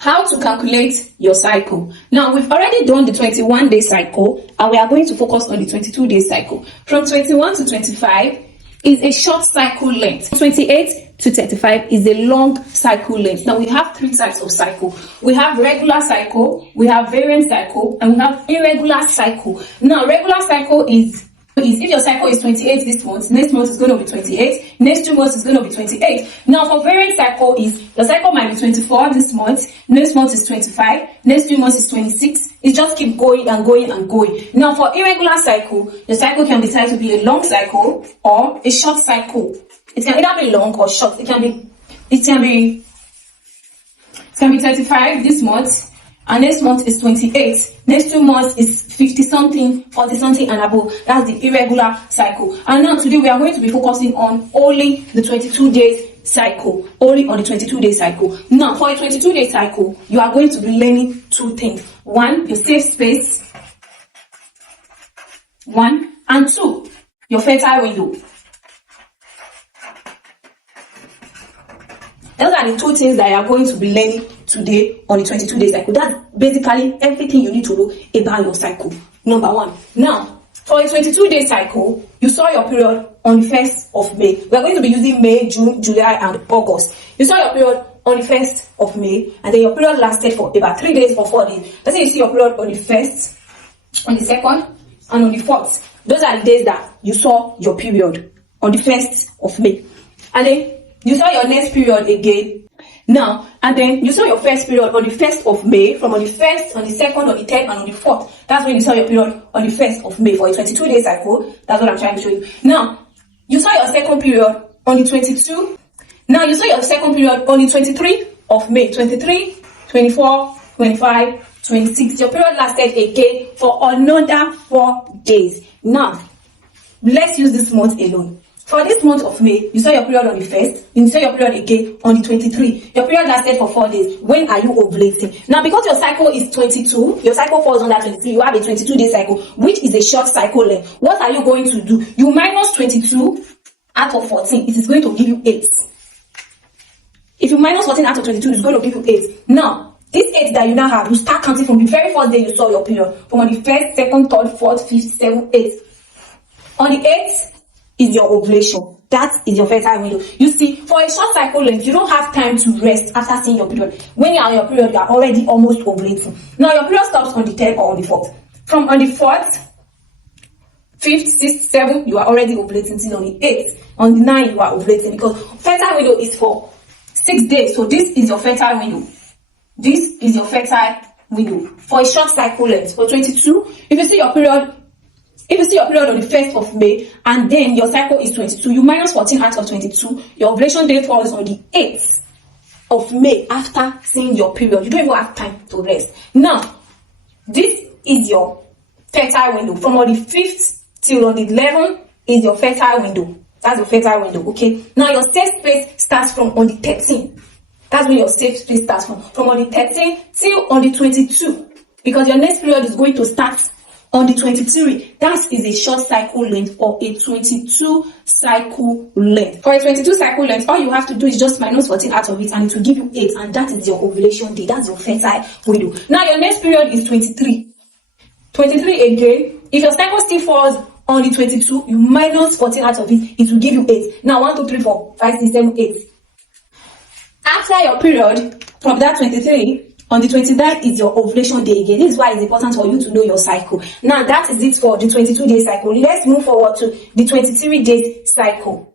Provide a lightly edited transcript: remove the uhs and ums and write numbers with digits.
How to calculate your cycle. Now, we've already done the 21-day cycle, and we are going to focus on the 22-day cycle. From 21 to 25 is a short cycle length. 28 to 35 is a long cycle length. Now, we have three types of cycle. We have regular cycle, we have variant cycle, and we have irregular cycle. Now, regular cycle is if your cycle is 28 this month, next month is going to be 28, next 2 months is going to be 28. Now, for variant cycle is your cycle might be 24 this month, next month is 25, next 2 months is 26. It just keep going and going and going. Now, for irregular cycle, the cycle can be said to be a long cycle or a short cycle. It can either be long or short. It can be 35 this month, and next month is 28. Next 2 months is 50 something, 40 something and above. That's the irregular cycle. And now today we are going to be focusing on only the 22 days cycle. Only on the 22-day cycle. Now, for a 22-day cycle, you are going to be learning two things. One, your safe space. 1 and 2, your fertile window. Those are the two things that you are going to be learning today on the 22-day cycle. That's basically everything you need to know about your cycle. Number 1. Now, for a 22-day cycle, you saw your period on the 1st of May. We are going to be using May, June, July, and August. You saw your period on the 1st of May, and then your period lasted for about 3 days or 4 days. Let's say you see your period on the 1st, on the 2nd, and on the 4th. Those are the days that you saw your period on the 1st of May. And then you saw your next period again. Now, and then you saw your first period on the 1st of May, from on the 1st, on the 2nd, on the 3rd, and on the 4th. That's when you saw your period on the 1st of May for a 22-day cycle. That's what I'm trying to show you. Now, you saw your second period on the 22. Now, you saw your second period on the 23 of May. 23, 24, 25, 26. Your period lasted again for another 4 days. Now, let's use this month alone. For this month of May, you saw your period on the 1st, you saw your period again on the 23. Your period lasted for 4 days. When are you ovulating? Now, because your cycle is 22, your cycle falls on that 23, you have a 22-day cycle, which is a short cycle length. What are you going to do? You minus 22 out of 14, it is going to give you 8. If you minus 14 out of 22, it's going to give you 8. Now, this 8 that you now have, you start counting from the very first day you saw your period. From on the 1st, 2nd, 3rd, 4th, 5th, 7th, 8th. On the 8th, is your ovulation. That is your fertile window. You see, for a short cycle length, you don't have time to rest after seeing your period. When you are on your period, you are already almost ovulating. Now, your period stops on the 3rd or on the 4th. From on the 4th, 5th, 6th, 7th, you are already ovulating till on the 8th. On the 9th, you are ovulating because fertile window is for 6 days. So this is your fertile window. This is your fertile window for a short cycle length. For 22, if you see your period on the 1st of May, and then your cycle is 22, you minus 14 out of 22, your ovulation date falls on the 8th of May after seeing your period. You don't even have time to rest. Now, this is your fertile window. From on the 5th till on the 11th is your fertile window. That's your fertile window, okay? Now, your safe space starts from on the 13th. That's when your safe space starts from. From on the 13th till on the 22, because your next period is going to start on the 23. That is a short cycle length or a 22 cycle length. For a 22 cycle length, all you have to do is just minus 14 out of it, and it will give you 8, and that is your ovulation day. That's your fertile window. Now, your next period is 23. 23 again. If your cycle still falls on the 22, you minus 14 out of it, it will give you 8. Now, 1, 2, 3, 4, 5, 6, 7, 8. After your period, from that 23, on the 29th is your ovulation day again. This is why it's important for you to know your cycle. Now, that is it for the 22-day cycle. Let's move forward to the 23-day cycle.